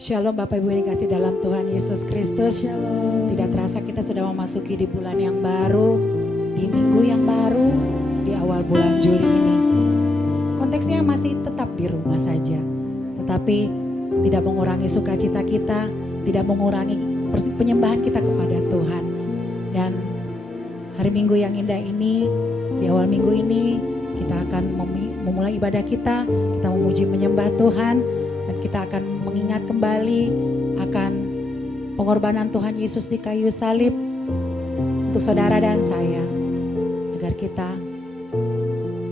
Shalom Bapak Ibu yang dikasih dalam Tuhan Yesus Kristus. Shalom. Tidak terasa kita sudah memasuki di bulan yang baru, di minggu yang baru, di awal bulan Juli ini. Konteksnya masih tetap di rumah saja, tetapi tidak mengurangi sukacita kita, tidak mengurangi penyembahan kita kepada Tuhan. Dan hari Minggu yang indah ini, di awal minggu ini, kita akan memulai ibadah kita memuji menyembah Tuhan, dan kita akan mengingat kembali akan pengorbanan Tuhan Yesus di kayu salib untuk saudara dan saya, agar kita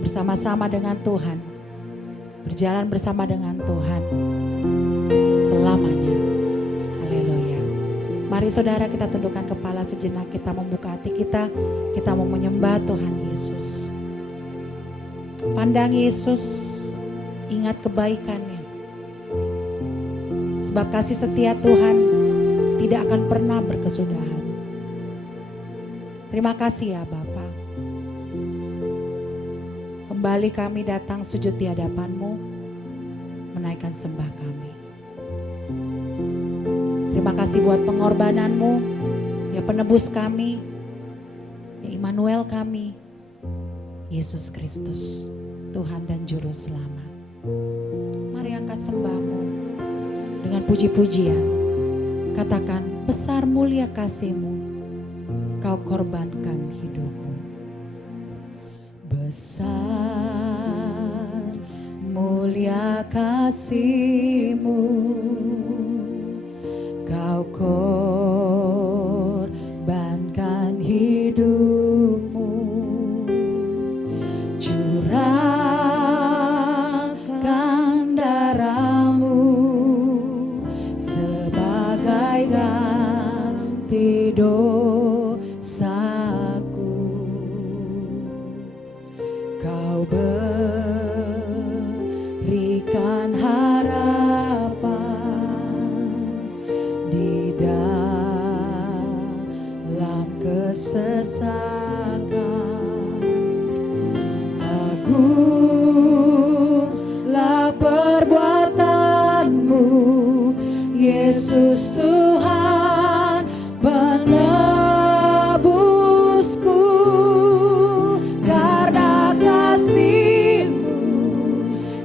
bersama-sama dengan Tuhan, berjalan bersama dengan Tuhan selamanya. Haleluya. Mari saudara, kita tundukkan kepala sejenak, kita membuka hati kita mau menyembah Tuhan Yesus. Pandang Yesus, ingat kebaikannya. Sebab kasih setia Tuhan tidak akan pernah berkesudahan. Terima kasih ya Bapa. Kembali kami datang sujud di hadapan-Mu, menaikkan sembah kami. Terima kasih buat pengorbanan-Mu, ya penebus kami, ya Immanuel kami, Yesus Kristus, Tuhan dan Juru Selamat. Mari angkat sembah-Mu dengan puji-pujian. Katakan, besar mulia kasih-Mu, Kau korbankan hidupmu. Besar mulia kasih-Mu, Kau korbankan hidupmu. Curahkan darah-Mu sebagai ganti dosaku. Kau berikan harapan di dalam kesesakan. Agunglah perbuatan-Mu, Yesus Tuhan penebusku. Karena kasih-Mu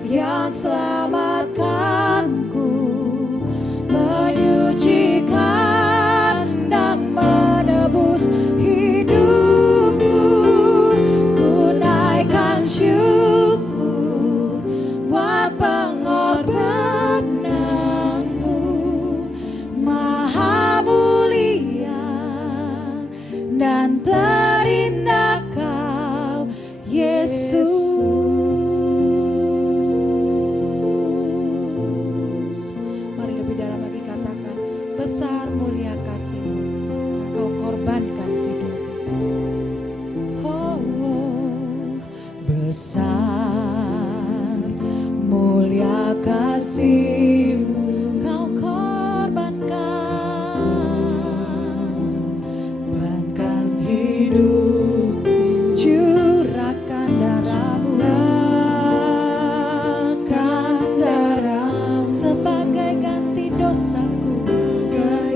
yang selamatkanku, menyucikan dan menebus hidupku. Ku naikkan syukur buat pengorbanan-Mu, Maha mulia dan terindah Kau, Yesus. Mari lebih dalam lagi katakan, besar mulia kasih-Mu, Kau korbankan hidup. Oh, besar mulia kasih-Mu, Kau korbankan hidup. Curahkan darah-Mu, sebagai ganti dosaku,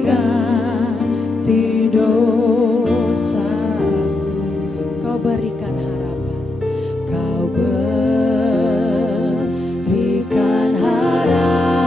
ganti dosaku. Kau berikan harapan, Kau berikan harapan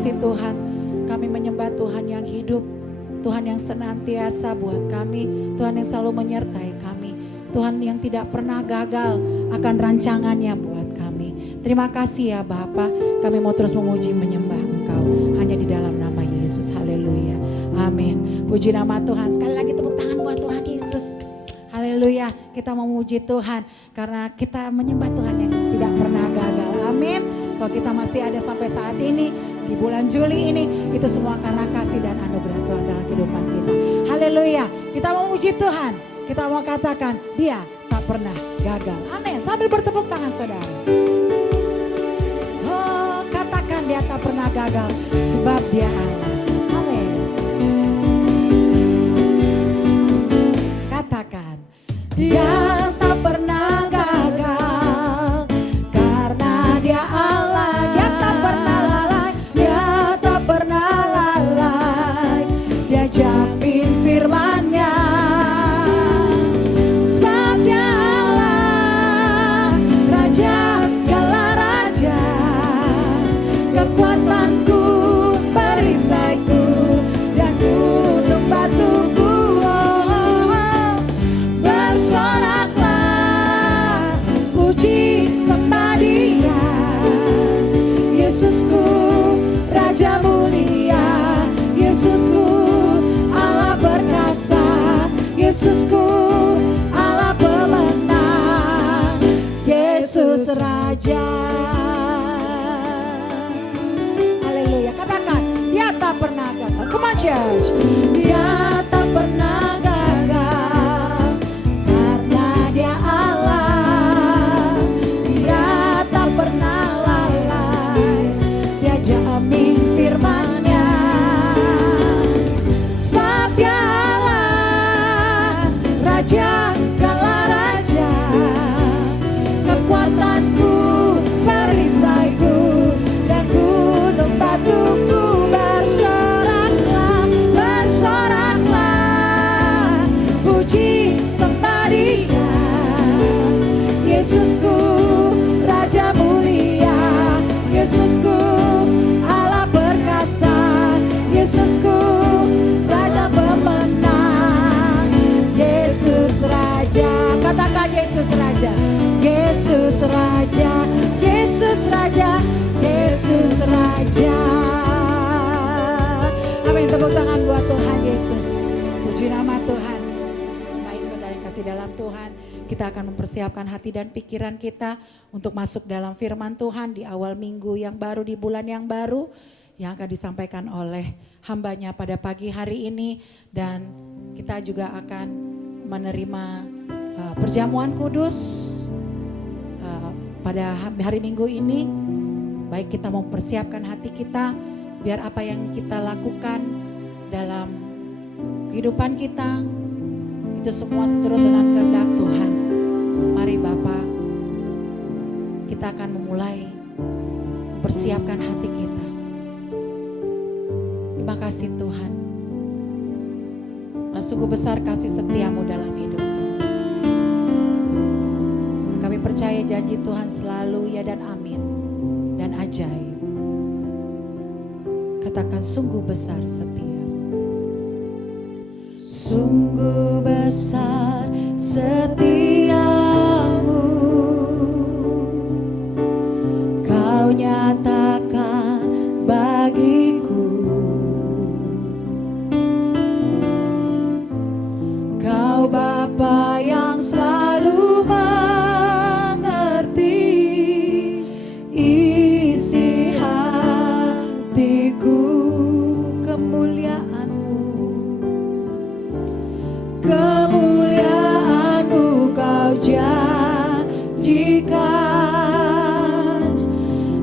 kasih Tuhan, kami menyembah Tuhan yang hidup, Tuhan yang senantiasa buat kami, Tuhan yang selalu menyertai kami, Tuhan yang tidak pernah gagal akan rancangannya buat kami. Terima kasih ya Bapa, kami mau terus memuji menyembah Engkau hanya di dalam nama Yesus. Haleluya, amin. Puji nama Tuhan. Sekali lagi tepuk tangan buat Tuhan Yesus. Haleluya, kita memuji Tuhan karena kita menyembah Tuhan yang tidak pernah gagal. Amin. Kalau kita masih ada sampai saat ini, di bulan Juli ini, itu semua karena kasih dan anugerah Tuhan dalam kehidupan kita. Haleluya, kita memuji Tuhan. Kita mau katakan, Dia tak pernah gagal. Amin. Sambil bertepuk tangan saudara. Oh, katakan Dia tak pernah gagal, sebab Dia Allah. Amin. Katakan, Dia tak pernah gagal, karena Dia Allah. Dia tak pernah lalai, Dia tak pernah lalai. Dia jamin firman-Nya, sebab Dia Allah, Raja segala raja. Kekuatanku, perisaiku, dan gunung batuku. Bersoraklah, puji sembah Dia. Yesusku, Raja mulia. Yesusku, Allah perkasa. Yesusku, Allah pemenang. Yesus Raja. Haleluya, katakan, Dia tak pernah gagal. Come on church. Dia tak pernah gagal, karena Dia Allah. Dia tak pernah lalai, Dia jamin firman-Nya, sebab Dia Allah, Raja segala raja. Kekuatanku, perisaiku, dan gunung batuku. Bersoraklah, bersoraklah, puji sembah Dia. Yesusku, Raja mulia. Yesusku, Allah perkasa. Yesusku, Raja pemenang. Yesus Raja. Katakan Yesus Raja. Yesus Raja. Yesus Raja. Yesus Raja. Amin. Tepuk tangan buat Tuhan Yesus. Puji nama Tuhan. Baik saudara yang kasih dalam Tuhan, kita akan mempersiapkan hati dan pikiran kita untuk masuk dalam firman Tuhan di awal minggu yang baru, di bulan yang baru, yang akan disampaikan oleh hambanya pada pagi hari ini. Dan kita juga akan menerima perjamuan kudus pada hari Minggu ini. Baik, kita mempersiapkan hati kita biar apa yang kita lakukan dalam kehidupan kita itu semua seturut dengan kehendak Tuhan. Mari Bapak, kita akan memulai mempersiapkan hati kita. Terima kasih Tuhan, karena sungguh besar kasih setiamu dalam hidup kami. Kami percaya janji Tuhan selalu ya dan amin dan ajaib. Katakan, sungguh besar setiamu. Sungguh besar setiamu, Kau nyatakan bagiku. Kau Bapa yang selalu mengerti isi hatiku. Kemuliaan-Mu Kau janjikan.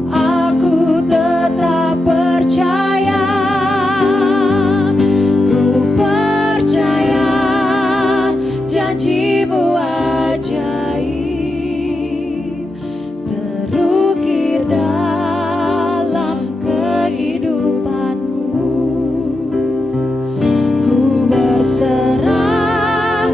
Aku tetap percaya, ku percaya janji-Mu ajaib terukir dalam kehidupanku. Ku berserah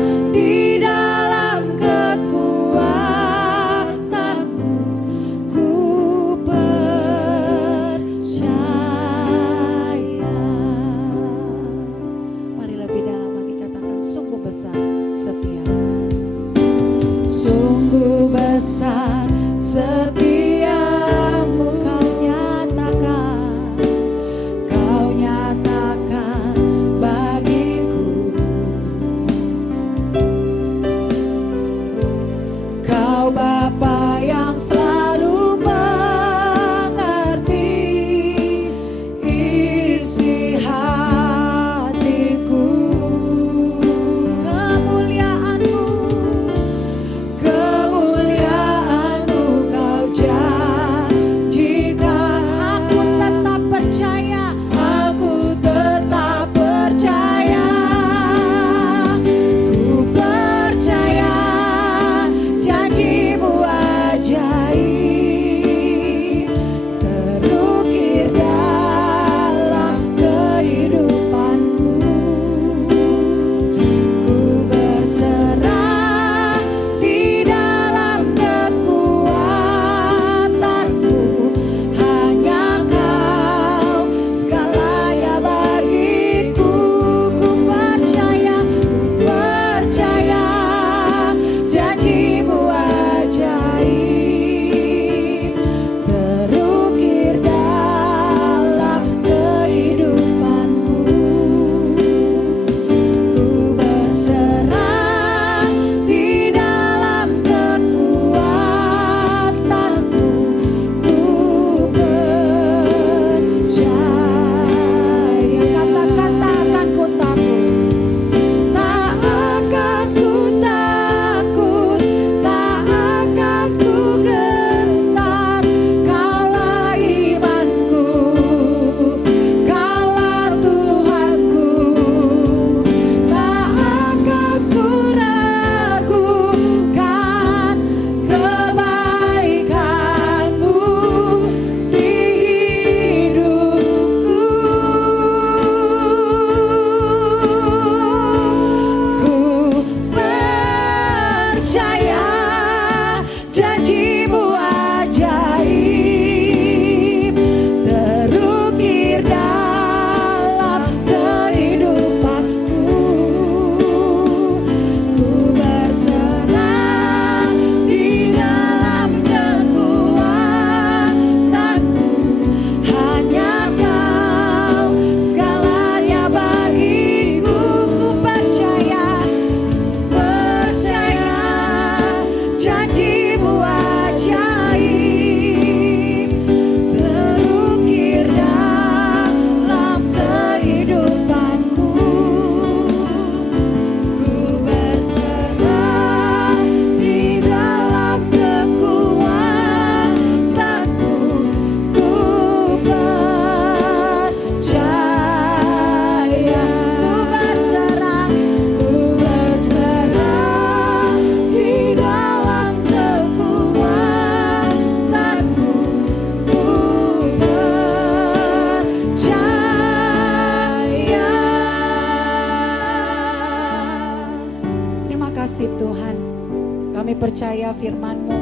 kami percaya firman-Mu,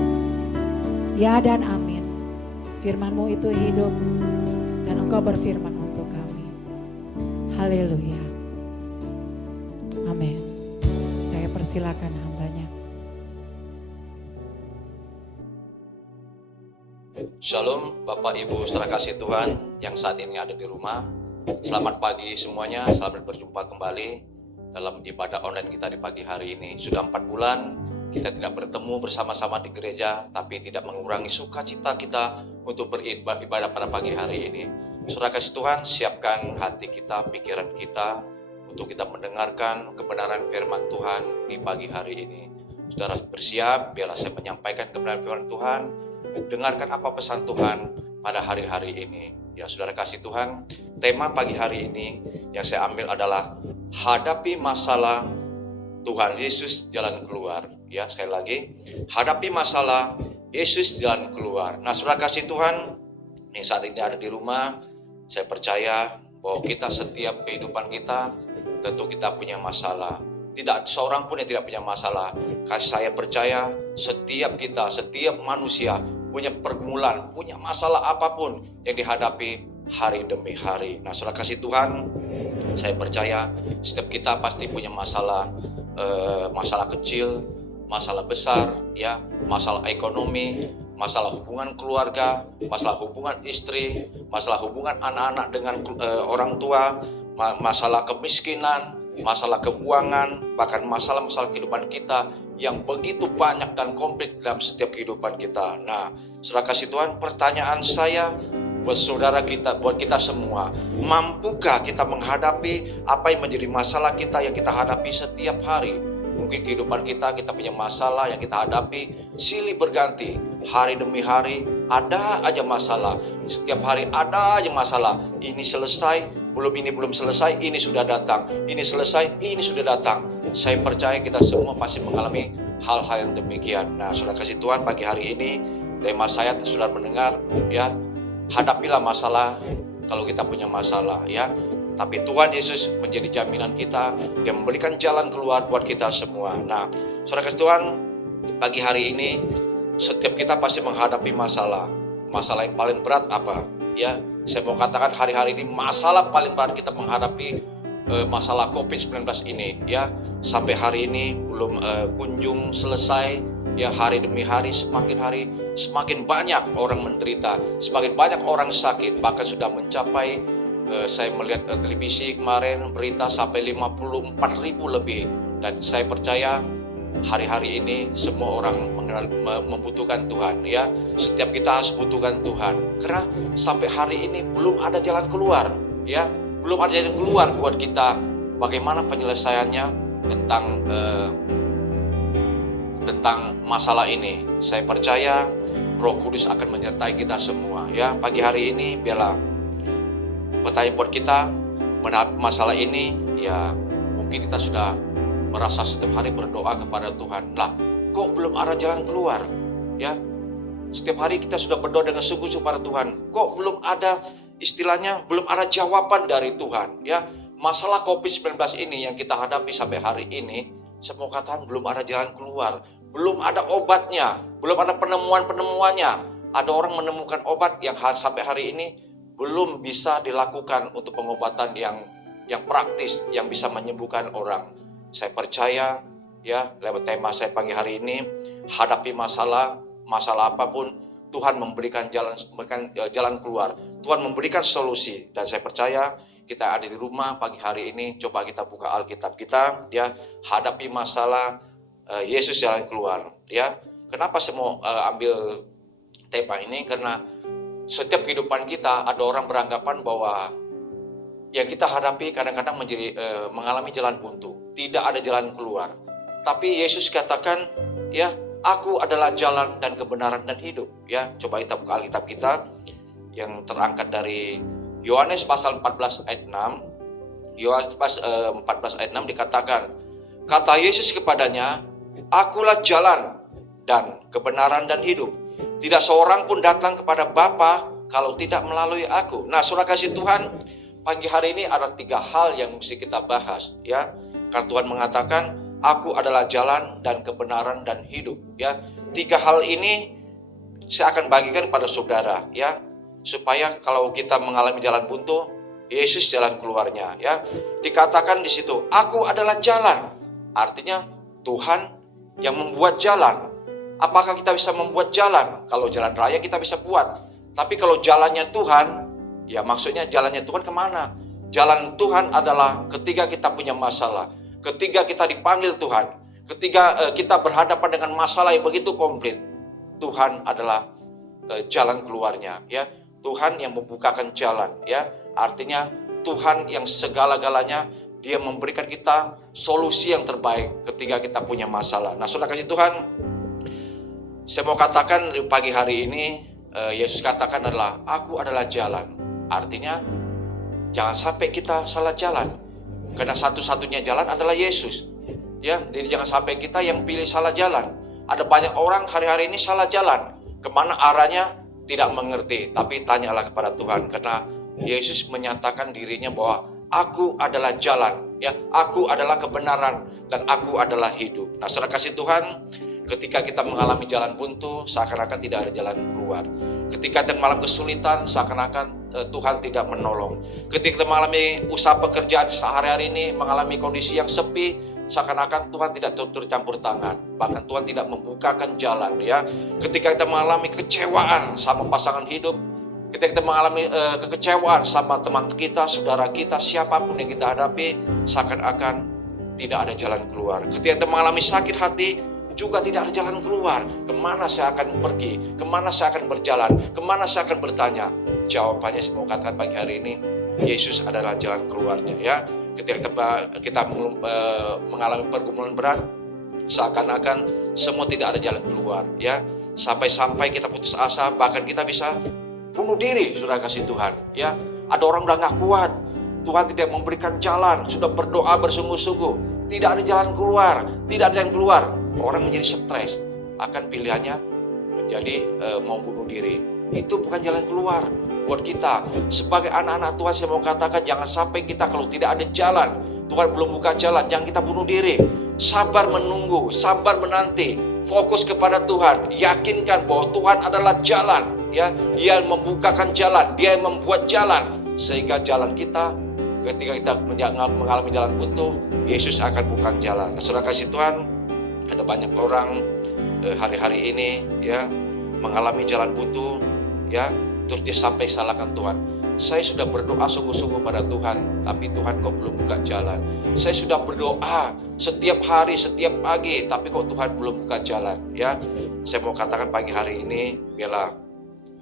ya dan amin. Firman-Mu itu hidup dan Engkau berfirman untuk kami. Haleluya. Amin. Saya persilakan hambanya. Shalom Bapak Ibu saudara kasih Tuhan yang saat ini ada di rumah. Selamat pagi semuanya, selamat berjumpa kembali dalam ibadah online kita di pagi hari ini. Sudah 4 bulan kita tidak bertemu bersama-sama di gereja, tapi tidak mengurangi sukacita kita untuk beribadah pada pagi hari ini. Saudara kasih Tuhan, siapkan hati kita, pikiran kita untuk kita mendengarkan kebenaran firman Tuhan di pagi hari ini. Saudara bersiap, biarlah saya menyampaikan kebenaran firman Tuhan. Dengarkan apa pesan Tuhan pada hari-hari ini. Ya saudara kasih Tuhan, tema pagi hari ini yang saya ambil adalah hadapi masalah, Tuhan Yesus jalan keluar. Ya sekali lagi, hadapi masalah, Yesus jalan keluar. Nah saudara kasih Tuhan, yang saat ini ada di rumah, saya percaya bahwa kita setiap kehidupan kita tentu kita punya masalah. Tidak seorang pun yang tidak punya masalah. Saya percaya setiap kita, setiap manusia punya pergumulan, punya masalah apapun yang dihadapi hari demi hari. Nah saudara kasih Tuhan, saya percaya setiap kita pasti punya masalah, masalah kecil, masalah besar, ya, masalah ekonomi, masalah hubungan keluarga, masalah hubungan istri, masalah hubungan anak-anak dengan orang tua, masalah kemiskinan, masalah keuangan, bahkan masalah-masalah kehidupan kita yang begitu banyak dan komplit dalam setiap kehidupan kita. Nah, saudara kasih Tuhan, pertanyaan saya buat saudara kita, buat kita semua, mampukah kita menghadapi apa yang menjadi masalah kita yang kita hadapi setiap hari? Mungkin kehidupan kita punya masalah yang kita hadapi silih berganti, hari demi hari ada aja masalah, setiap hari ada aja masalah. Ini selesai, belum selesai, ini sudah datang, ini selesai, ini sudah datang. Saya percaya kita semua pasti mengalami hal-hal yang demikian. Nah, saudara kasih Tuhan, pagi hari ini tema saya saudara mendengar, ya, hadapilah masalah kalau kita punya masalah, ya. Tapi Tuhan Yesus menjadi jaminan kita, Dia memberikan jalan keluar buat kita semua. Nah, saudara kasih Tuhan, pagi hari ini setiap kita pasti menghadapi masalah. Masalah yang paling berat apa? Ya, saya mau katakan hari-hari ini masalah paling berat kita menghadapi masalah COVID-19 ini, ya. Sampai hari ini belum kunjung selesai, ya. Hari demi hari semakin banyak orang menderita, semakin banyak orang sakit, bahkan sudah mencapai saya melihat televisi kemarin berita sampai 54.000 lebih. Dan saya percaya hari-hari ini semua orang membutuhkan Tuhan, ya. Setiap kita harus butuhkan Tuhan, karena sampai hari ini belum ada jalan keluar, ya. Belum ada jalan keluar buat kita. Bagaimana penyelesaiannya tentang masalah ini? Saya percaya Roh Kudus akan menyertai kita semua, ya. Pagi hari ini biarlah pertanyaan buat kita menghadapi masalah ini, ya. Mungkin kita sudah merasa setiap hari berdoa kepada Tuhan, lah kok belum ada jalan keluar, ya. Setiap hari kita sudah berdoa dengan sungguh-sungguh pada Tuhan, kok belum ada, istilahnya belum ada jawaban dari Tuhan, ya. Masalah COVID-19 ini yang kita hadapi sampai hari ini, semua katakan belum ada jalan keluar, belum ada obatnya, belum ada penemuannya. Ada orang menemukan obat yang sampai hari ini belum bisa dilakukan untuk pengobatan yang praktis, yang bisa menyembuhkan orang. Saya percaya, ya, lewat tema saya pagi hari ini, hadapi masalah apapun, Tuhan memberikan jalan keluar, Tuhan memberikan solusi. Dan saya percaya kita ada di rumah pagi hari ini, coba kita buka Alkitab kita, ya, hadapi masalah, Yesus jalan keluar, ya. Kenapa saya mau ambil tema ini? Karena setiap kehidupan kita ada orang beranggapan bahwa yang kita hadapi kadang-kadang mengalami jalan buntu, tidak ada jalan keluar. Tapi Yesus katakan, ya, Aku adalah jalan dan kebenaran dan hidup, ya. Coba kita buka Alkitab kita yang terangkat dari Yohanes pasal 14 ayat 6. Yohanes 14 ayat 6 dikatakan, kata Yesus kepadanya, Akulah jalan dan kebenaran dan hidup. Tidak seorang pun datang kepada Bapa kalau tidak melalui aku. Nah, saudara kasih Tuhan, pagi hari ini ada 3 hal yang mesti kita bahas, ya. Karena Tuhan mengatakan aku adalah jalan dan kebenaran dan hidup. Ya, 3 hal ini saya akan bagikan pada saudara, ya, supaya kalau kita mengalami jalan buntu, Yesus jalan keluarnya. Ya, dikatakan di situ, aku adalah jalan. Artinya Tuhan yang membuat jalan. Apakah kita bisa membuat jalan? Kalau jalan raya kita bisa buat. Tapi kalau jalannya Tuhan, ya maksudnya jalannya Tuhan kemana? Jalan Tuhan adalah ketika kita punya masalah, ketika kita dipanggil Tuhan, ketika kita berhadapan dengan masalah yang begitu komplit, Tuhan adalah jalan keluarnya. Ya, Tuhan yang membukakan jalan. Ya, artinya Tuhan yang segala-galanya, Dia memberikan kita solusi yang terbaik ketika kita punya masalah. Nah, saudara kasih Tuhan, saya mau katakan di pagi hari ini, Yesus katakan adalah, aku adalah jalan. Artinya, jangan sampai kita salah jalan. Karena satu-satunya jalan adalah Yesus. Ya, jadi jangan sampai kita yang pilih salah jalan. Ada banyak orang hari-hari ini salah jalan. Kemana arahnya tidak mengerti. Tapi tanyalah kepada Tuhan. Karena Yesus menyatakan dirinya bahwa aku adalah jalan. Ya, aku adalah kebenaran. Dan aku adalah hidup. Nah, saudara kasih Tuhan, ketika kita mengalami jalan buntu, seakan-akan tidak ada jalan keluar. Ketika kita mengalami kesulitan, seakan-akan Tuhan tidak menolong. Ketika kita mengalami usaha pekerjaan sehari-hari ini, mengalami kondisi yang sepi, seakan-akan Tuhan tidak tercampur tangan. Bahkan Tuhan tidak membukakan jalan. Ya, ketika kita mengalami kecewaan sama pasangan hidup, ketika kita mengalami kekecewaan sama teman kita, saudara kita, siapapun yang kita hadapi, seakan-akan tidak ada jalan keluar. Ketika kita mengalami sakit hati, juga tidak ada jalan keluar. Kemana saya akan pergi? Kemana saya akan berjalan? Kemana saya akan bertanya? Jawabannya saya mau katakan pagi hari ini, Yesus adalah jalan keluarnya. Ya, ketika kita mengalami pergumulan berat, seakan-akan semua tidak ada jalan keluar. Ya, sampai-sampai kita putus asa, bahkan kita bisa bunuh diri. Sudah kasih Tuhan. Ya, ada orang udah nggak kuat, Tuhan tidak memberikan jalan, sudah berdoa bersungguh-sungguh, tidak ada jalan keluar, tidak ada jalan keluar. Orang menjadi stres, akan pilihannya menjadi mau bunuh diri. Itu bukan jalan keluar buat kita. Sebagai anak-anak Tuhan, saya mau katakan, jangan sampai kita kalau tidak ada jalan, Tuhan belum buka jalan, jangan kita bunuh diri. Sabar menunggu, sabar menanti, fokus kepada Tuhan, yakinkan bahwa Tuhan adalah jalan. Ya, Dia yang membukakan jalan, Dia yang membuat jalan, sehingga jalan kita ketika kita mengalami jalan buntu, Yesus akan buka jalan. Nah, saudara kasih Tuhan, ada banyak orang hari-hari ini ya mengalami jalan buntu, ya, terus dia sampai salahkan Tuhan. Saya sudah berdoa sungguh-sungguh pada Tuhan, tapi Tuhan kok belum buka jalan. Saya sudah berdoa setiap hari, setiap pagi, tapi kok Tuhan belum buka jalan. Ya, saya mau katakan pagi hari ini, biarlah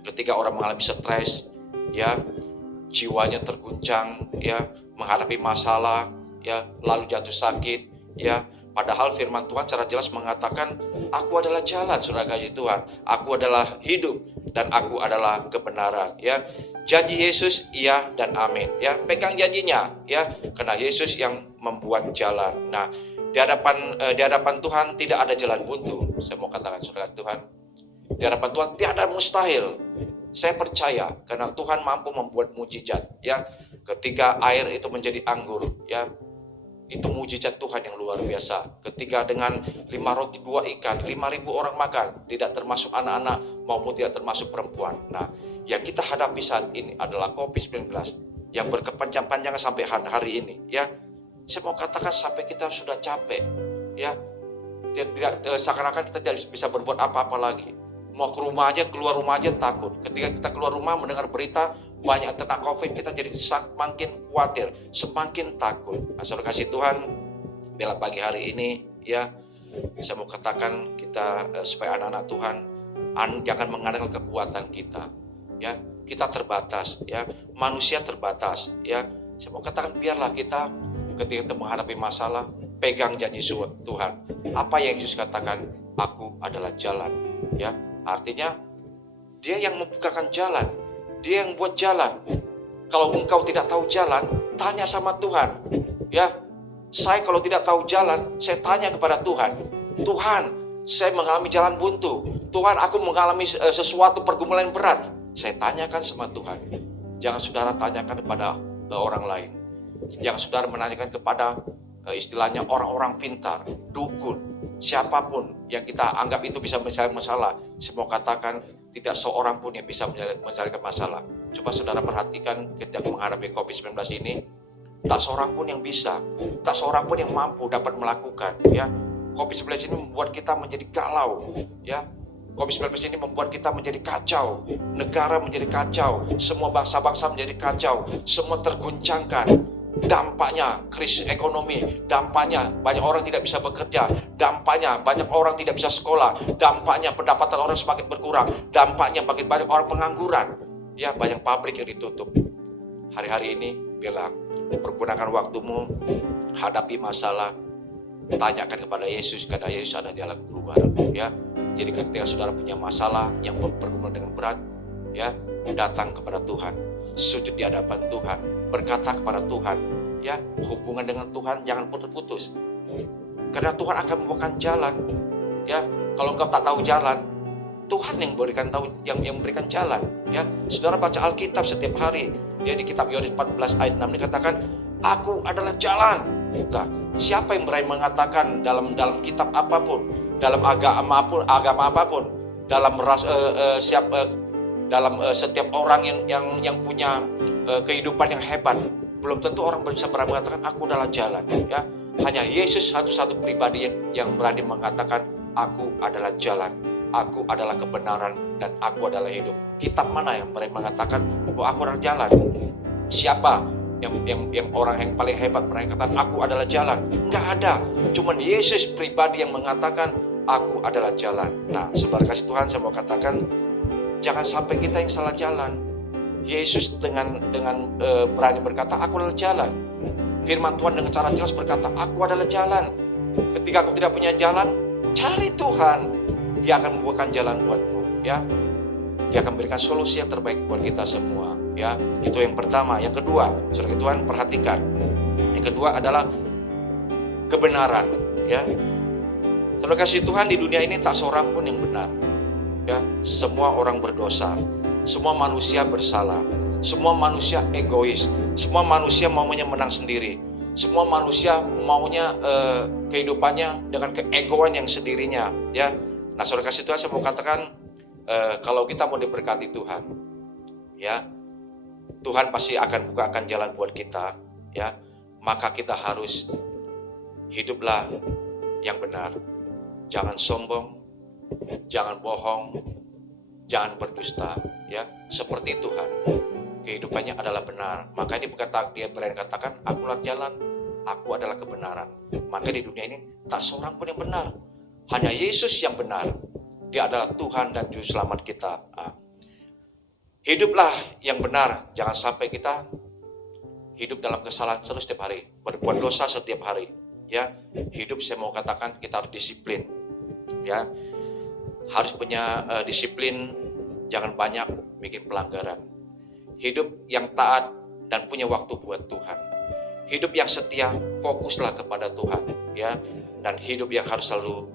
ketika orang mengalami stres, ya, jiwanya terguncang, ya, menghadapi masalah, ya, lalu jatuh sakit, ya. Padahal firman Tuhan secara jelas mengatakan, aku adalah jalan, saudara kasih Tuhan. Aku adalah hidup dan aku adalah kebenaran. Ya, janji Yesus iya dan amin. Ya, pegang janjinya, ya, karena Yesus yang membuat jalan. Nah, di hadapan Tuhan tidak ada jalan buntu. Saya mau katakan, saudara Tuhan, di hadapan Tuhan tidak ada mustahil. Saya percaya karena Tuhan mampu membuat mujizat. Ya, ketika air itu menjadi anggur, ya. Itu mujizat Tuhan yang luar biasa. Ketika dengan 5 roti 2 ikan, 5.000 orang makan, tidak termasuk anak-anak maupun tidak termasuk perempuan. Nah, yang kita hadapi saat ini adalah COVID-19 yang berkepanjang-panjangan sampai hari ini. Ya, saya mau katakan sampai kita sudah capek. Ya, seakan-akan kita tidak bisa berbuat apa-apa lagi. Mau ke rumah aja, keluar rumah aja takut. Ketika kita keluar rumah mendengar berita banyak tentang COVID, kita jadi semakin khawatir, semakin takut. Nah, saudara kasih Tuhan, bila pagi hari ini, ya, saya mau katakan kita supaya anak-anak Tuhan, jangan mengandalkan kekuatan kita. Ya, kita terbatas, ya, manusia terbatas. Ya, saya mau katakan biarlah kita ketika kita menghadapi masalah, pegang janji Tuhan. Apa yang Yesus katakan? Aku adalah jalan. Ya, artinya Dia yang membukakan jalan, Dia yang buat jalan. Kalau engkau tidak tahu jalan, tanya sama Tuhan. Ya, saya kalau tidak tahu jalan, saya tanya kepada Tuhan. Tuhan, saya mengalami jalan buntu. Tuhan, aku mengalami sesuatu pergumulan berat. Saya tanyakan sama Tuhan. Jangan saudara tanyakan kepada orang lain. Jangan saudara menanyakan kepada istilahnya orang-orang pintar, dukun, siapapun yang kita anggap itu bisa menyelesaikan masalah, semua katakan tidak seorang pun yang bisa menyelesaikan masalah. Coba saudara perhatikan ketika menghadapi COVID-19 ini, tak seorang pun yang bisa, tak seorang pun yang mampu dapat melakukan. Ya, COVID-19 ini membuat kita menjadi galau. Ya, COVID-19 ini membuat kita menjadi kacau, negara menjadi kacau, semua bangsa-bangsa menjadi kacau, semua terguncangkan. Dampaknya krisis ekonomi, dampaknya banyak orang tidak bisa bekerja, dampaknya banyak orang tidak bisa sekolah, dampaknya pendapatan orang semakin berkurang, dampaknya bagi banyak orang pengangguran. Ya, banyak pabrik yang ditutup. Hari-hari ini biarlah pergunakan waktumu hadapi masalah, tanyakan kepada Yesus, karena Yesus ada di alam keluar. Ya, jadi ketika saudara punya masalah yang bergumul dengan berat, ya, datang kepada Tuhan, sujud di hadapan Tuhan, berkata kepada Tuhan, ya, hubungan dengan Tuhan jangan putus-putus, karena Tuhan akan membukakan jalan. Ya, kalau engkau tak tahu jalan, Tuhan yang memberikan jalan. Ya, saudara baca Alkitab setiap hari. Ya, di kitab Yohanes 14 ayat 6 dikatakan, Aku adalah jalan. Nah, siapa yang berani mengatakan dalam kitab apapun, dalam agama apapun, dalam setiap orang yang punya kehidupan yang hebat, belum tentu orang bisa berani mengatakan aku adalah jalan. Ya, hanya Yesus satu-satu pribadi yang berani mengatakan aku adalah jalan, aku adalah kebenaran, dan aku adalah hidup. Kitab mana yang berani mengatakan bahwa aku adalah jalan? Siapa yang orang yang paling hebat berani mengatakan aku adalah jalan? Enggak ada. Cuman Yesus pribadi yang mengatakan aku adalah jalan. Nah, saudara kasih Tuhan, saya mau katakan jangan sampai kita yang salah jalan. Yesus dengan berani berkata, aku adalah jalan. Firman Tuhan dengan cara jelas berkata, aku adalah jalan. Ketika aku tidak punya jalan, cari Tuhan. Dia akan membukakan jalan buatmu. Ya, Dia akan berikan solusi yang terbaik buat kita semua. Ya, itu yang pertama. Yang kedua, saudara Tuhan perhatikan. Yang kedua adalah kebenaran. Ya, saudara kasih Tuhan, di dunia ini tak seorang pun yang benar. Ya, semua orang berdosa, semua manusia bersalah, semua manusia egois, semua manusia maunya menang sendiri, semua manusia maunya kehidupannya dengan keegoan yang sendirinya. Ya, nah saudara kasih Tuhan, saya mau katakan kalau kita mau diberkati Tuhan, ya, Tuhan pasti akan bukakan jalan buat kita. Ya, maka kita harus hiduplah yang benar, jangan sombong, jangan bohong, jangan berdusta, ya, seperti Tuhan. Kehidupannya adalah benar. Maka ini dia berani katakan, akulah jalan, aku adalah kebenaran. Maka di dunia ini tak seorang pun yang benar. Hanya Yesus yang benar. Dia adalah Tuhan dan Juru Selamat kita. Hiduplah yang benar. Jangan sampai kita hidup dalam kesalahan terus setiap hari, berbuat dosa setiap hari. Ya, hidup saya mau katakan kita harus disiplin. Ya, harus punya disiplin, jangan banyak bikin pelanggaran. Hidup yang taat dan punya waktu buat Tuhan. Hidup yang setia, fokuslah kepada Tuhan, ya. Dan hidup yang harus selalu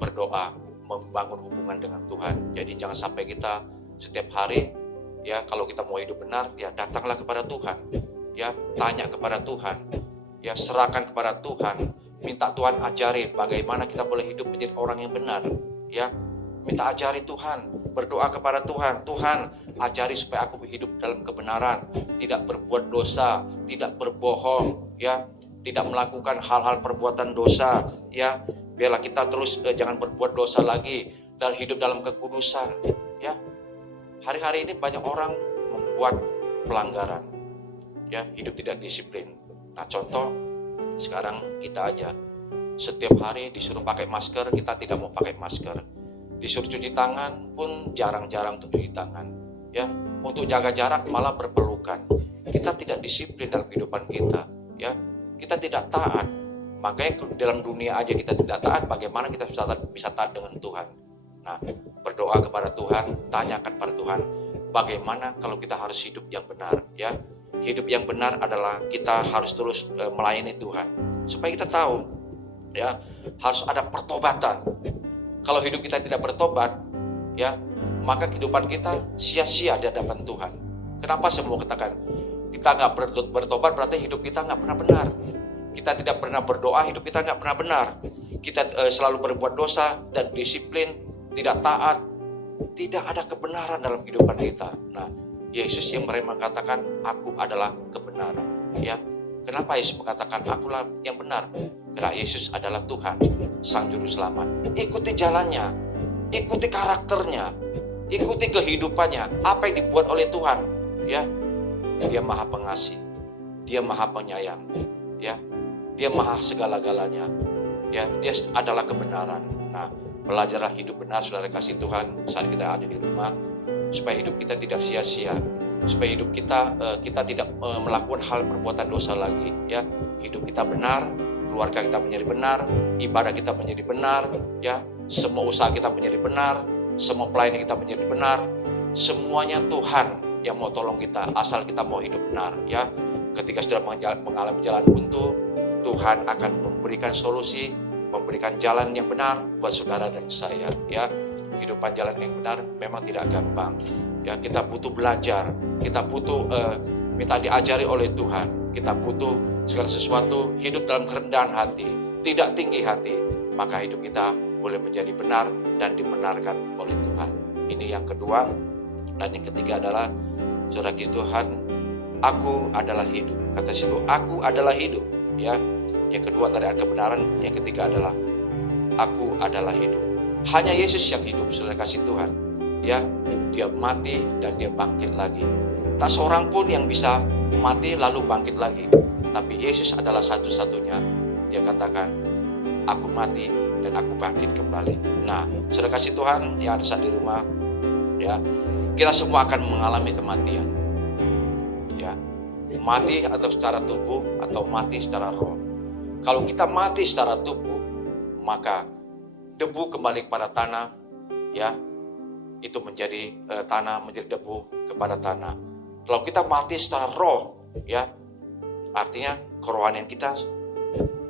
berdoa, membangun hubungan dengan Tuhan. Jadi jangan sampai kita setiap hari, ya, kalau kita mau hidup benar, ya datanglah kepada Tuhan. Ya, tanya kepada Tuhan. Ya, serahkan kepada Tuhan. Minta Tuhan ajari bagaimana kita boleh hidup menjadi orang yang benar. Ya, minta ajari Tuhan, berdoa kepada Tuhan. Tuhan, ajari supaya aku hidup dalam kebenaran, tidak berbuat dosa, tidak berbohong, ya, tidak melakukan hal-hal perbuatan dosa, ya. Biarlah kita terus jangan berbuat dosa lagi dan hidup dalam kekudusan, ya. Hari-hari ini banyak orang membuat pelanggaran, ya, hidup tidak disiplin. Nah, contoh sekarang kita aja setiap hari disuruh pakai masker, kita tidak mau pakai masker. Disuruh cuci tangan pun jarang-jarang untuk cuci tangan. Ya, untuk jaga jarak malah berpelukan. Kita tidak disiplin dalam kehidupan kita. Ya, kita tidak taat. Makanya dalam dunia aja kita tidak taat, bagaimana kita bisa taat dengan Tuhan? Nah, berdoa kepada Tuhan, tanyakan pada Tuhan, bagaimana kalau kita harus hidup yang benar? Ya, hidup yang benar adalah kita harus terus melayani Tuhan. Supaya kita tahu, ya, harus ada pertobatan. Kalau hidup kita tidak bertobat, ya, maka kehidupan kita sia-sia di hadapan Tuhan. Kenapa saya mau katakan? Kita nggak bertobat berarti hidup kita nggak pernah benar. Kita tidak pernah berdoa, hidup kita nggak pernah benar. Kita selalu berbuat dosa dan disiplin, tidak taat. Tidak ada kebenaran dalam kehidupan kita. Nah, Yesus yang mengatakan, aku adalah kebenaran. Ya, kenapa Yesus mengatakan akulah yang benar? Karena Yesus adalah Tuhan, Sang Juru Selamat. Ikuti jalannya, ikuti karakternya, ikuti kehidupannya, apa yang dibuat oleh Tuhan. Ya, Dia Maha Pengasih, Dia Maha Penyayang, ya, Dia Maha segala-galanya. Ya, Dia adalah kebenaran. Nah, belajarlah hidup benar, saudara kasih Tuhan, saat kita ada di rumah, supaya hidup kita tidak sia-sia, supaya hidup kita tidak melakukan hal perbuatan dosa lagi. Ya, hidup kita benar, keluarga kita menjadi benar, ibadah kita menjadi benar, ya, semua usaha kita menjadi benar, semua pelayanan kita menjadi benar, semuanya Tuhan yang mau tolong kita, asal kita mau hidup benar. Ya, ketika sudah mengalami jalan buntu, Tuhan akan memberikan solusi, memberikan jalan yang benar buat saudara dan saya. Ya, kehidupan jalan yang benar memang tidak gampang. Ya, kita butuh belajar, kita butuh minta diajari oleh Tuhan. Kita butuh segala sesuatu hidup dalam kerendahan hati, tidak tinggi hati, maka hidup kita boleh menjadi benar dan dibenarkan oleh Tuhan. Ini yang kedua. Dan yang ketiga adalah, saudara Tuhan, aku adalah hidup. Kata situ, aku adalah hidup. Ya, yang kedua tadi ada kebenaran, yang ketiga adalah aku adalah hidup. Hanya Yesus yang hidup, saudara kasih Tuhan. Ya, Dia mati dan Dia bangkit lagi. Tak seorang pun yang bisa mati lalu bangkit lagi. Tapi Yesus adalah satu-satunya. Dia katakan, aku mati dan aku bangkit kembali. Nah, saudara kasih Tuhan yang ada saat di rumah, ya, kita semua akan mengalami kematian. Ya, mati atau secara tubuh atau mati secara roh. Kalau kita mati secara tubuh, maka debu kembali kepada tanah, ya, itu menjadi tanah, menjadi debu kepada tanah. Kalau kita mati secara roh, ya, artinya kerohanian kita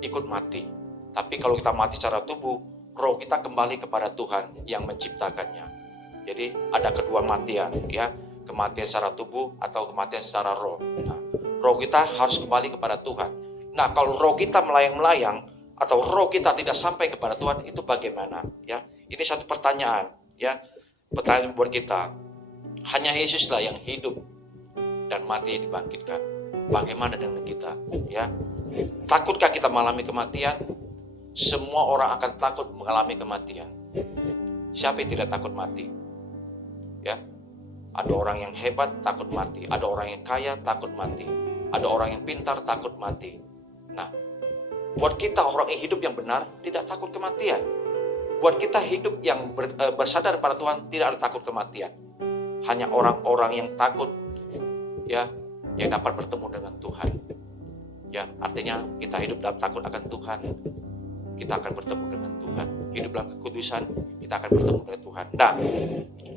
ikut mati. Tapi kalau kita mati secara tubuh, roh kita kembali kepada Tuhan yang menciptakannya. Jadi ada kedua matian, ya, kematian secara tubuh atau kematian secara roh. Nah, roh kita harus kembali kepada Tuhan. Nah, kalau roh kita melayang-layang atau roh kita tidak sampai kepada Tuhan, itu bagaimana? Ya, ini satu pertanyaan, ya, pertanyaan buat kita. Hanya Yesuslah yang hidup dan mati dibangkitkan. Bagaimana dengan kita? Ya, takutkah kita mengalami kematian? Semua orang akan takut mengalami kematian. Siapa yang tidak takut mati? Ya, ada orang yang hebat takut mati, ada orang yang kaya takut mati, ada orang yang pintar takut mati. Nah, buat kita orang yang hidup yang benar tidak takut kematian. Buat kita hidup yang bersandar pada Tuhan tidak ada takut kematian. Hanya orang-orang yang takut, ya, yang dapat bertemu dengan Tuhan. Ya, artinya kita hidup dalam takut akan Tuhan, kita akan bertemu dengan Tuhan. Hidup dalam kekudusan, kita akan bertemu dengan Tuhan. Nah,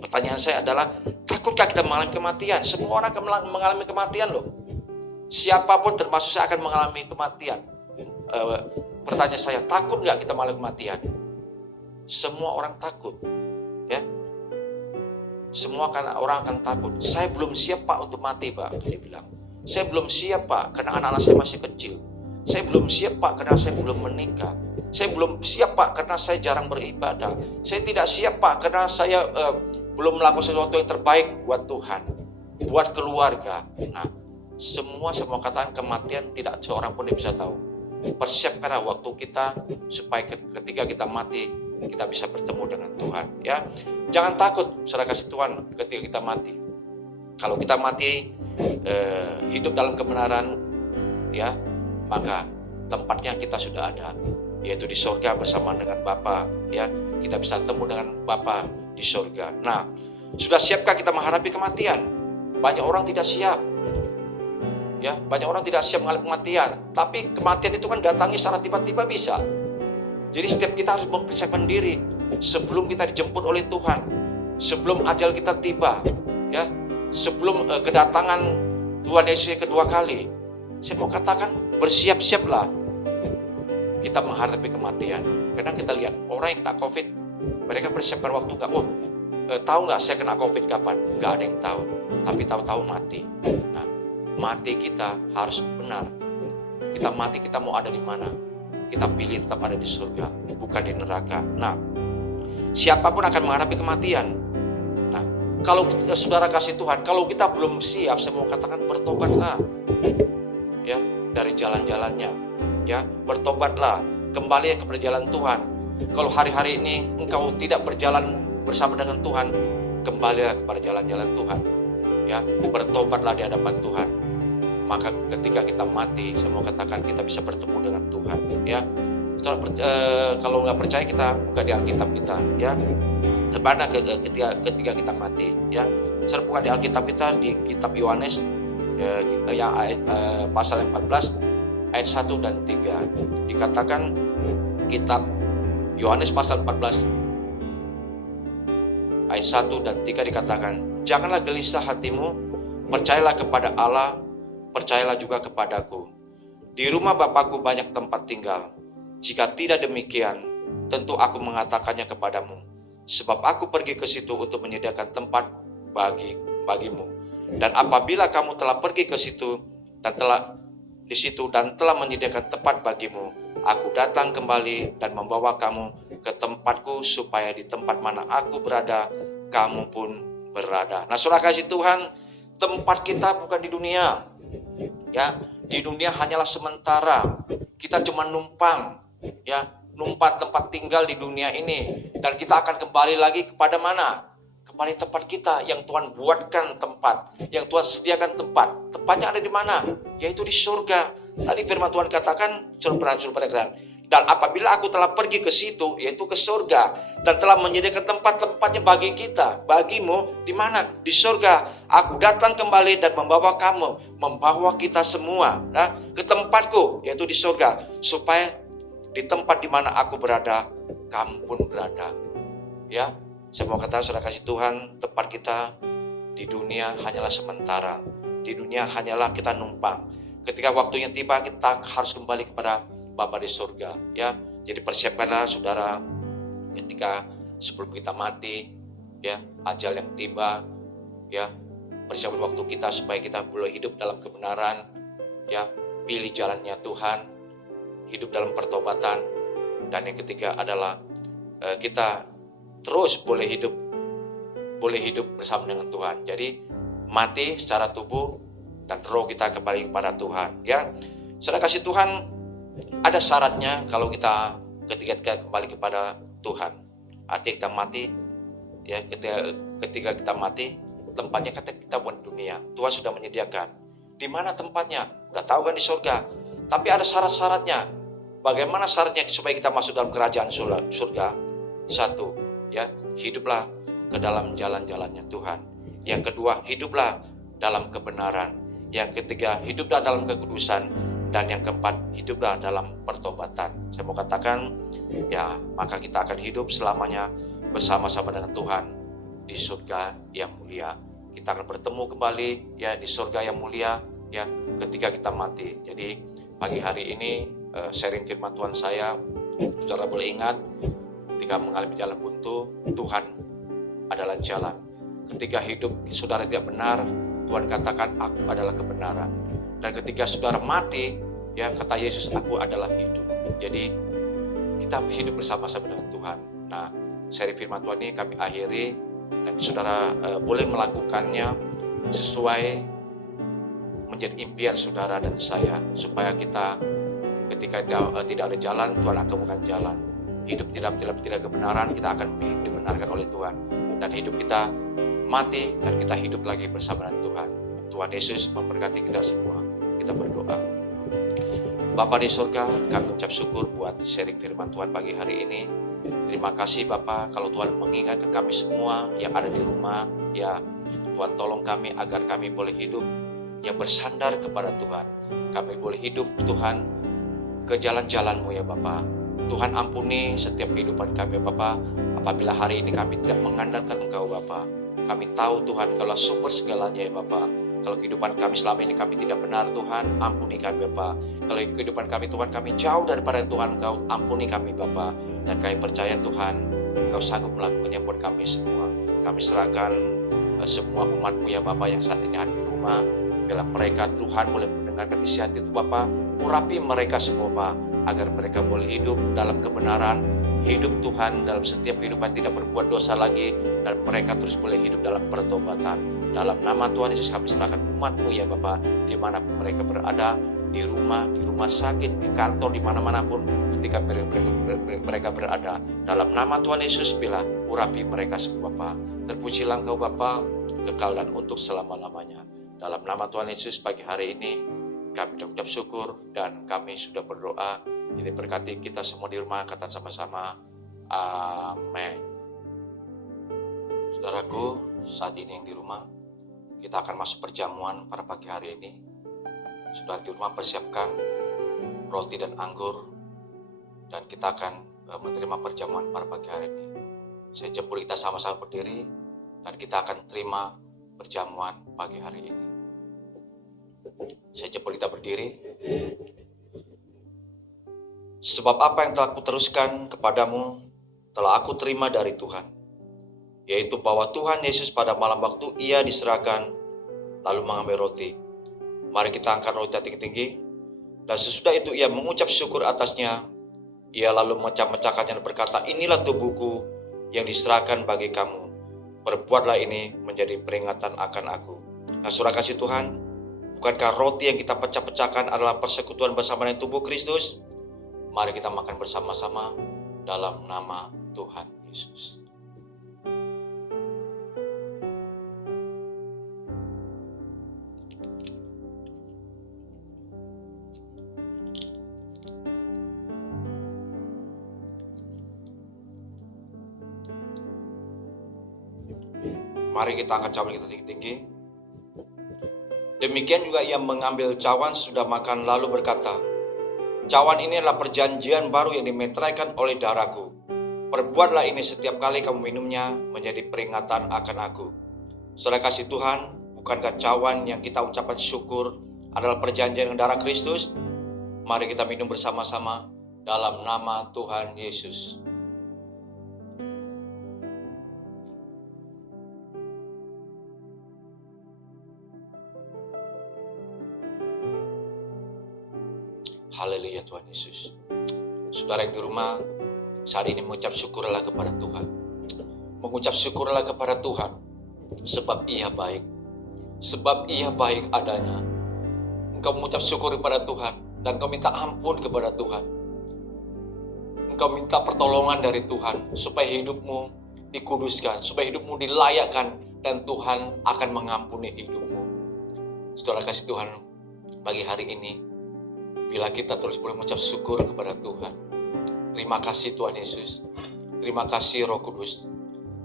pertanyaan saya adalah, takutkah kita mengalami kematian? Semua orang akan mengalami kematian loh. Siapapun termasuk saya akan mengalami kematian. Pertanyaan saya, takut nggak kita mengalami kematian? Semua orang takut, ya. Semua orang akan takut. Saya belum siap Pak untuk mati Pak, dia bilang. Saya belum siap Pak, karena anak-anak saya masih kecil. Saya belum siap Pak, karena saya belum menikah. Saya belum siap Pak, karena saya jarang beribadah. Saya tidak siap Pak, karena saya belum melakukan sesuatu yang terbaik buat Tuhan, buat keluarga. Nah, semua katakan kematian tidak seorang pun yang bisa tahu. Persiapkanlah waktu kita supaya ketika kita mati, kita bisa bertemu dengan Tuhan. Ya, jangan takut, saudara kasih Tuhan, ketika kita mati. Kalau kita mati hidup dalam kebenaran, ya, maka tempatnya kita sudah ada, yaitu di surga bersama dengan Bapa. Ya, kita bisa ketemu dengan Bapa di surga. Nah, sudah siapkah kita menghadapi kematian? Banyak orang tidak siap. Ya, banyak orang tidak siap menghadapi kematian. Tapi kematian itu kan datangnya secara tiba-tiba bisa. Jadi setiap kita harus mempersiapkan diri sebelum kita dijemput oleh Tuhan, sebelum ajal kita tiba, ya, sebelum kedatangan Tuhan Yesus kedua kali. Saya mau katakan, bersiap-siaplah kita menghadapi kematian. Karena kita lihat orang yang kena COVID, mereka persiapkan waktu nggak? Tahu nggak saya kena COVID kapan? Nggak ada yang tahu. Tapi tahu-tahu mati. Nah, mati kita harus benar. kita mati, kita mau ada di mana? Kita pilih tetap ada di surga, bukan di neraka. Nah, siapapun akan menghadapi kematian. Nah, kalau saudara kasih Tuhan, kalau kita belum siap, saya mau katakan bertobatlah, ya, dari jalan-jalannya, ya, bertobatlah, kembali kepada jalan Tuhan. Kalau hari-hari ini engkau tidak berjalan bersama dengan Tuhan, kembalilah kepada jalan-jalan Tuhan, ya, bertobatlah di hadapan Tuhan. Maka ketika kita mati, saya mau katakan kita bisa bertemu dengan Tuhan, ya. Kalau nggak percaya, kita buka di Alkitab kita, ya, dimana ketika kita mati, ya. Saya buka di Alkitab kita di kitab Yohanes, yang pasal 14 ayat 1 dan 3. Dikatakan kitab Yohanes pasal 14 ayat 1 dan 3 dikatakan, janganlah gelisah hatimu, percayalah kepada Allah, percayalah juga kepadaku. Di rumah Bapakku banyak tempat tinggal. Jika tidak demikian, tentu aku mengatakannya kepadamu. Sebab aku pergi ke situ untuk menyediakan tempat bagimu. Dan apabila kamu telah pergi ke situ dan telah menyediakan tempat bagimu, aku datang kembali dan membawa kamu ke tempatku, supaya di tempat mana aku berada, kamu pun berada. Nah, saudara kasih Tuhan, tempat kita bukan di dunia. Ya, di dunia hanyalah sementara. Kita cuma numpang, ya, numpat tempat tinggal di dunia ini, dan kita akan kembali lagi kepada mana? Kembali tempat kita yang Tuhan buatkan tempat, yang Tuhan sediakan tempat. Tempatnya ada di mana? Yaitu di surga. Tadi firman Tuhan katakan, dan apabila aku telah pergi ke situ, yaitu ke surga, dan telah menyediakan tempat-tempatnya bagi kita, bagimu, di mana? Di surga. Aku datang kembali dan membawa kita semua, nah, ke tempatku, yaitu di surga, supaya di tempat di mana aku berada, kamu pun berada. Ya, saya mau katakan, saudara kasih Tuhan, tempat kita di dunia hanyalah sementara. Di dunia hanyalah kita numpang. Ketika waktunya tiba, kita harus kembali kepada Bapa di surga, ya. Jadi persiapkanlah saudara, ketika sebelum kita mati, ya, ajal yang tiba, ya, persiapkan waktu kita supaya kita boleh hidup dalam kebenaran, ya, pilih jalannya Tuhan, hidup dalam pertobatan. Dan yang ketiga adalah kita terus boleh hidup bersama dengan Tuhan. Jadi mati secara tubuh dan roh kita kembali kepada Tuhan, ya. Saudara kasih Tuhan, ada syaratnya kalau ketika kita kembali kepada Tuhan. Artinya kita mati, ya, ketika kita mati, tempatnya kita buat dunia. Tuhan sudah menyediakan. Di mana tempatnya? Udah tahu kan, di surga. Tapi ada syarat-syaratnya. Bagaimana syaratnya supaya kita masuk dalam kerajaan surga? Satu, ya, hiduplah ke dalam jalan-jalannya Tuhan. Yang kedua, hiduplah dalam kebenaran. Yang ketiga, hiduplah dalam kekudusan. Dan yang keempat, hiduplah dalam pertobatan. Saya mau katakan, ya, maka kita akan hidup selamanya bersama-sama dengan Tuhan di surga yang mulia. Kita akan bertemu kembali, ya, di surga yang mulia, ya, ketika kita mati. Jadi pagi hari ini sharing firman Tuhan saya, saudara boleh ingat, ketika mengalami jalan buntu, Tuhan adalah jalan. Ketika hidup saudara tidak benar, Tuhan katakan, aku adalah kebenaran. Dan ketika saudara mati, ya, kata Yesus, aku adalah hidup. Jadi kita hidup bersama-sama dengan Tuhan. Nah, seri firman Tuhan ini kami akhiri, dan saudara boleh melakukannya sesuai menjadi impian saudara dan saya, supaya kita ketika tidak ada jalan, Tuhan akan bukan jalan. Hidup tidak kebenaran, kita akan dibenarkan oleh Tuhan. Dan hidup kita mati, dan kita hidup lagi bersama dengan Tuhan. Tuhan Yesus memberkati kita semua. Kita berdoa. Bapa di surga, kami ucap syukur buat sharing firman Tuhan pagi hari ini. Terima kasih Bapa, kalau Tuhan mengingatkan kami semua yang ada di rumah, ya, Tuhan tolong kami agar kami boleh hidup yang bersandar kepada Tuhan. Kami boleh hidup, Tuhan, ke jalan-jalan-Mu, ya Bapa. Tuhan ampuni setiap kehidupan kami, Bapa. Apabila hari ini kami tidak mengandalkan Engkau, Bapa. Kami tahu Tuhan, Engkaulah sumber segalanya, ya Bapa. Kalau kehidupan kami selama ini kami tidak benar, Tuhan, ampuni kami, Bapa. Kalau kehidupan kami, Tuhan, kami jauh daripada Tuhan, Engkau ampuni kami, Bapa. Dan kami percaya, Tuhan, Engkau sanggup melakukannya buat kami semua. Kami serahkan semua umat-Mu, ya Bapa, yang saat ini ada di rumah. Bila mereka, Tuhan, boleh mendengarkan isi hati itu, Bapa, urapi mereka semua Bapa, agar mereka boleh hidup dalam kebenaran, hidup Tuhan dalam setiap kehidupan, tidak berbuat dosa lagi, dan mereka terus boleh hidup dalam pertobatan. Dalam nama Tuhan Yesus kami serahkan umat-Mu ya Bapa, dimanapun mereka berada, di rumah sakit, di kantor, di mana-mana pun ketika mereka berada. Dalam nama Tuhan Yesus bila urapi mereka semua Bapa. Terpujilah Engkau Bapa, kekal dan untuk selama-lamanya. Dalam nama Tuhan Yesus pagi hari ini kami ucap syukur dan kami sudah berdoa. Ini berkati kita semua di rumah, kata sama-sama amin. Saudaraku, saat ini yang di rumah, kita akan masuk perjamuan pada pagi hari ini. Saudara di rumah persiapkan roti dan anggur, dan kita akan menerima perjamuan pada pagi hari ini. Saya jemput kita sama-sama berdiri, dan kita akan terima perjamuan pagi hari ini. Saya jemput kita berdiri. Sebab apa yang telah kuteruskan kepadamu telah aku terima dari Tuhan, yaitu bahwa Tuhan Yesus pada malam waktu ia diserahkan lalu mengambil roti. Mari kita angkat roti tinggi-tinggi, dan sesudah itu ia mengucap syukur atasnya. Ia lalu memecah-mecahkannya dan berkata, inilah tubuhku yang diserahkan bagi kamu. Perbuatlah ini menjadi peringatan akan aku. Nah, saudara kasih Tuhan, bukankah roti yang kita pecah-pecahkan adalah persekutuan bersama dengan tubuh Kristus? Mari kita makan bersama-sama dalam nama Tuhan Yesus. Mari kita angkat cawan kita tinggi-tinggi. Demikian juga ia mengambil cawan sudah makan lalu berkata, cawan ini adalah perjanjian baru yang dimeteraikan oleh darahku. Perbuatlah ini setiap kali kamu minumnya menjadi peringatan akan aku. Saudara kasih Tuhan, bukankah cawan yang kita ucapkan syukur adalah perjanjian dengan darah Kristus? Mari kita minum bersama-sama dalam nama Tuhan Yesus. Haleluya Tuhan Yesus. Saudara yang di rumah, saat ini mengucap syukurlah kepada Tuhan. Mengucap syukurlah kepada Tuhan, sebab Ia baik. Sebab Ia baik adanya. Engkau mengucap syukur kepada Tuhan, dan engkau minta ampun kepada Tuhan. Engkau minta pertolongan dari Tuhan, supaya hidupmu dikuduskan, supaya hidupmu dilayakkan, dan Tuhan akan mengampuni hidupmu. Saudara kasih Tuhan, pagi hari ini, bila kita terus boleh mengucap syukur kepada Tuhan. Terima kasih Tuhan Yesus. Terima kasih Roh Kudus.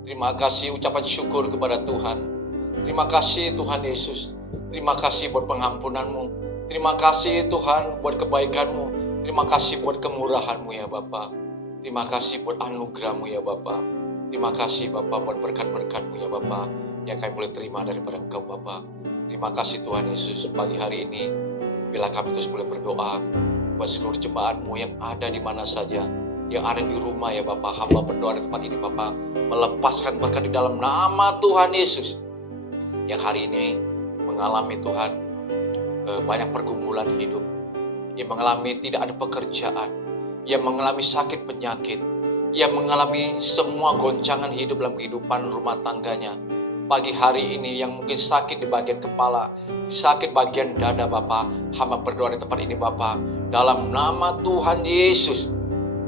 Terima kasih ucapan syukur kepada Tuhan. Terima kasih Tuhan Yesus. Terima kasih buat pengampunan-Mu. Terima kasih Tuhan buat kebaikan-Mu. Terima kasih buat kemurahan-Mu ya Bapa. Terima kasih buat anugerah-Mu ya Bapa. Terima kasih Bapa buat berkat-berkat-Mu ya Bapa, yang kami boleh terima daripada Engkau Bapa. Terima kasih Tuhan Yesus. Pagi hari ini, bila kami terus boleh berdoa buat seluruh jemaat-Mu yang ada di mana saja, yang ada di rumah ya Bapa, hamba berdoa di tempat ini Bapa, melepaskan berkat di dalam nama Tuhan Yesus, yang hari ini mengalami Tuhan banyak pergumulan hidup, yang mengalami tidak ada pekerjaan, yang mengalami sakit penyakit, yang mengalami semua goncangan hidup dalam kehidupan rumah tangganya. Pagi hari ini yang mungkin sakit di bagian kepala, sakit bagian dada Bapa, hamba berdoa di tempat ini Bapa, dalam nama Tuhan Yesus.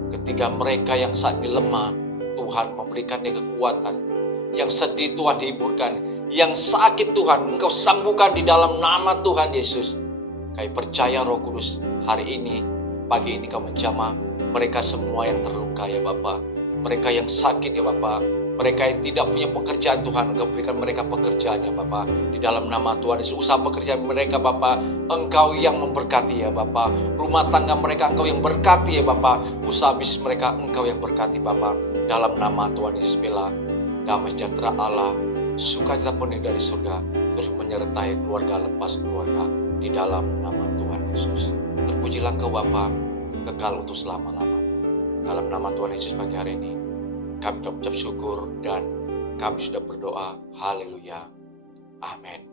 Ketika mereka yang saat ini lemah, Tuhan memberikan dia kekuatan. Yang sedih Tuhan dihiburkan, yang sakit Tuhan Engkau sembuhkan di dalam nama Tuhan Yesus. Kami percaya Roh Kudus, hari ini, pagi ini Kau menjamah mereka semua yang terluka ya Bapa, mereka yang sakit ya Bapa, mereka yang tidak punya pekerjaan Tuhan, Engkau berikan mereka pekerjaan ya Bapa. Di dalam nama Tuhan Yesus, usaha pekerjaan mereka Bapa, Engkau yang memberkati ya Bapa. Rumah tangga mereka Engkau yang berkati ya Bapa. Usaha bisnis mereka Engkau yang berkati Bapa. Dalam nama Tuhan Yesus, bila damai sejahtera Allah, sukacita penuh dari surga, terus menyertai keluarga lepas keluarga. Di dalam nama Tuhan Yesus. Terpujilah Engkau Bapa, kekal untuk selama-lamanya. Dalam nama Tuhan Yesus pagi hari ini, kami ucap syukur dan kami sudah berdoa. Haleluya. Amin.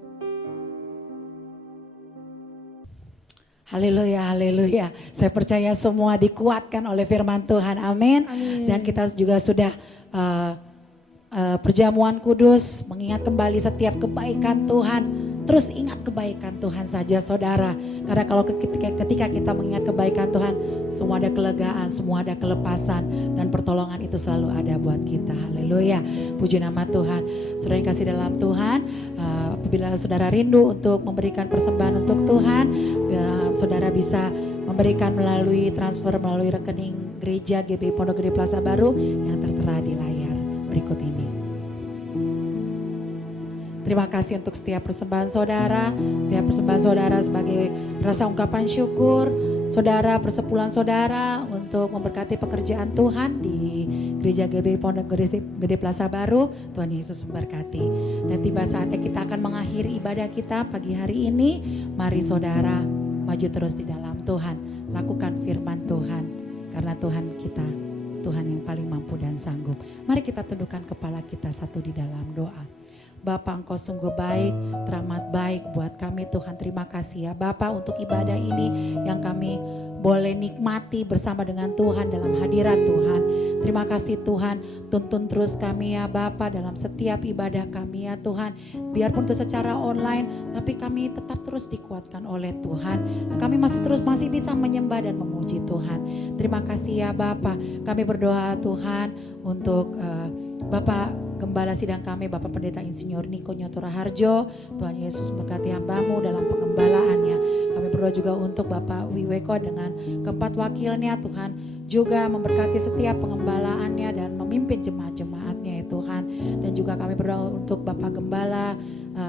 Haleluya, haleluya. Saya percaya semua dikuatkan oleh firman Tuhan. Amin. Dan kita juga sudah perjamuan kudus, mengingat kembali setiap kebaikan Tuhan. Terus ingat kebaikan Tuhan saja saudara. Karena kalau ketika kita mengingat kebaikan Tuhan, semua ada kelegaan, semua ada kelepasan. Dan pertolongan itu selalu ada buat kita. Haleluya, puji nama Tuhan. Saudara yang kasih dalam Tuhan, apabila saudara rindu untuk memberikan persembahan untuk Tuhan, saudara bisa memberikan melalui transfer, melalui rekening gereja GBI Pondok Gede Plaza Baru yang tertera di layar berikut ini. Terima kasih untuk setiap persembahan saudara, sebagai rasa ungkapan syukur, saudara, persepuluhan saudara untuk memberkati pekerjaan Tuhan di Gereja GBI Pondok Gede Plaza Baru. Tuhan Yesus memberkati. Dan tiba saatnya kita akan mengakhiri ibadah kita pagi hari ini. Mari saudara, maju terus di dalam Tuhan, lakukan firman Tuhan, karena Tuhan kita, Tuhan yang paling mampu dan sanggup. Mari kita tundukkan kepala kita satu di dalam doa. Bapa, Engkau sungguh baik, teramat baik buat kami Tuhan. Terima kasih ya Bapa untuk ibadah ini yang kami boleh nikmati bersama dengan Tuhan dalam hadirat Tuhan. Terima kasih Tuhan, tuntun terus kami ya Bapa dalam setiap ibadah kami ya Tuhan. Biarpun itu secara online, tapi kami tetap terus dikuatkan oleh Tuhan. Kami masih bisa menyembah dan memuji Tuhan. Terima kasih ya Bapa. Kami berdoa Tuhan untuk Bapak Gembala sidang kami, Bapak Pendeta Insinyur Niko Nyotora Harjo. Tuhan Yesus berkati hamba-Mu dalam pengembalaannya. Kami berdoa juga untuk Bapak Wiweko dengan keempat wakilnya, Tuhan juga memberkati setiap pengembalaannya dan memimpin jemaat-jemaatnya ya Tuhan. Dan juga kami berdoa untuk Bapak Gembala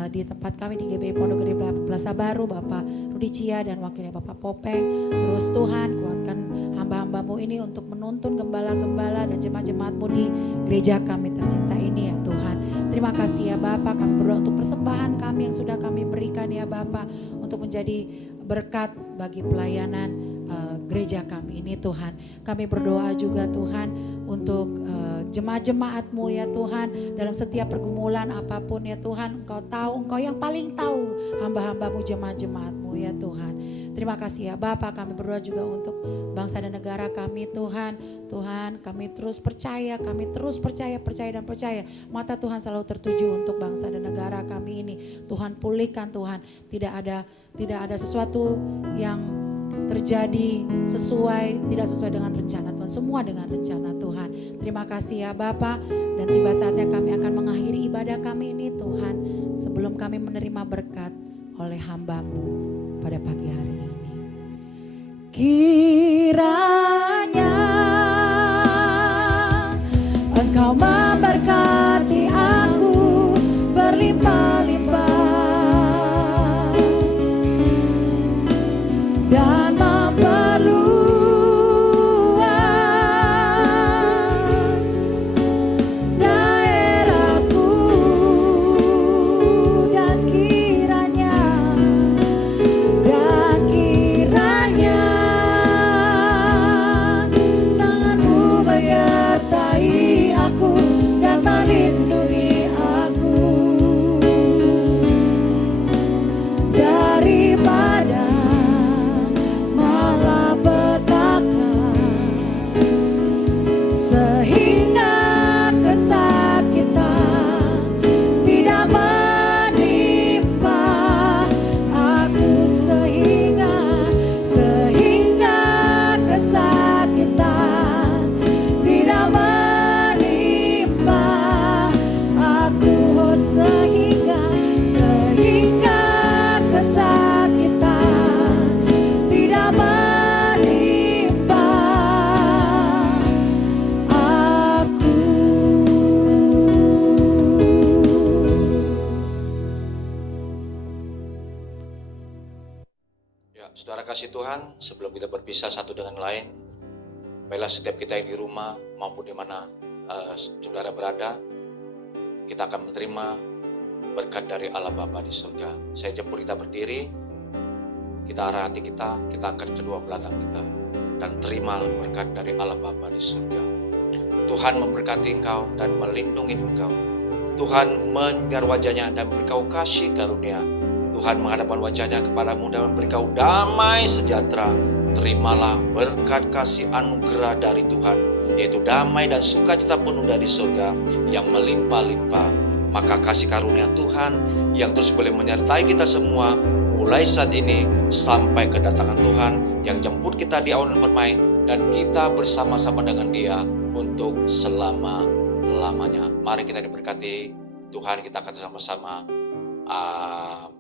di tempat kami di GBI Pondok Gede Plaza Baru, Bapak Rudi Cia dan wakilnya Bapak Popeng. Terus Tuhan kuatkan hamba-hamba-Mu ini untuk menuntun gembala-gembala dan jemaat-jemaat-Mu di gereja kami tercinta ini ya Tuhan. Terima kasih ya Bapak, kami berdoa untuk persembahan kami yang sudah kami berikan ya Bapak, untuk menjadi berkat bagi pelayanan gereja kami ini Tuhan. Kami berdoa juga Tuhan untuk jemaat-jemaat-Mu ya Tuhan, dalam setiap pergumulan apapun ya Tuhan. Engkau tahu, Engkau yang paling tahu hamba-hamba-Mu, jemaat-jemaat-Mu ya Tuhan. Terima kasih ya Bapak, kami berdoa juga untuk bangsa dan negara kami Tuhan. Tuhan, kami terus percaya dan percaya. Mata Tuhan selalu tertuju untuk bangsa dan negara kami ini. Tuhan pulihkan Tuhan, tidak ada sesuatu yang terjadi tidak sesuai dengan rencana Tuhan. Semua dengan rencana Tuhan. Terima kasih ya Bapak, dan tiba saatnya kami akan mengakhiri ibadah kami ini Tuhan, sebelum kami menerima berkat oleh hamba-Mu pada pagi hari ini. Kiranya Engkau memberkati aku berlimpah-limpah dan memperluas daerahku, dan kiranya tangan-Mu menyertai aku dan melindungi aku daripada malapetaka, sehingga kesakitan tidak menimpa aku, sehingga kesakitan tidak menimpa aku, sehingga kesakitan tidak menimpa aku. Ya, saudara kasih Tuhan, sebelum kita berpisah satu dengan lain, baiklah setiap kita yang di rumah maupun di mana saudara berada, kita akan menerima berkat dari Allah Bapa di surga. Saya jemput kita berdiri, kita arah hati kita angkat kedua belakang kita, dan terima berkat dari Allah Bapa di surga. Tuhan memberkati engkau dan melindungi engkau. Tuhan menyinar wajahnya dan memberi kau kasih karunia. Tuhan menghadapkan wajahnya kepadamu dan memberi kau damai sejahtera. Terimalah berkat kasih anugerah dari Tuhan, yaitu damai dan sukacita penuh dari surga yang melimpah-limpah. Maka kasih karunia Tuhan yang terus boleh menyertai kita semua mulai saat ini sampai kedatangan Tuhan yang jemput kita di awan bermain, dan kita bersama-sama dengan Dia untuk selama-lamanya. Mari kita diberkati Tuhan, kita kata sama-sama. Amin.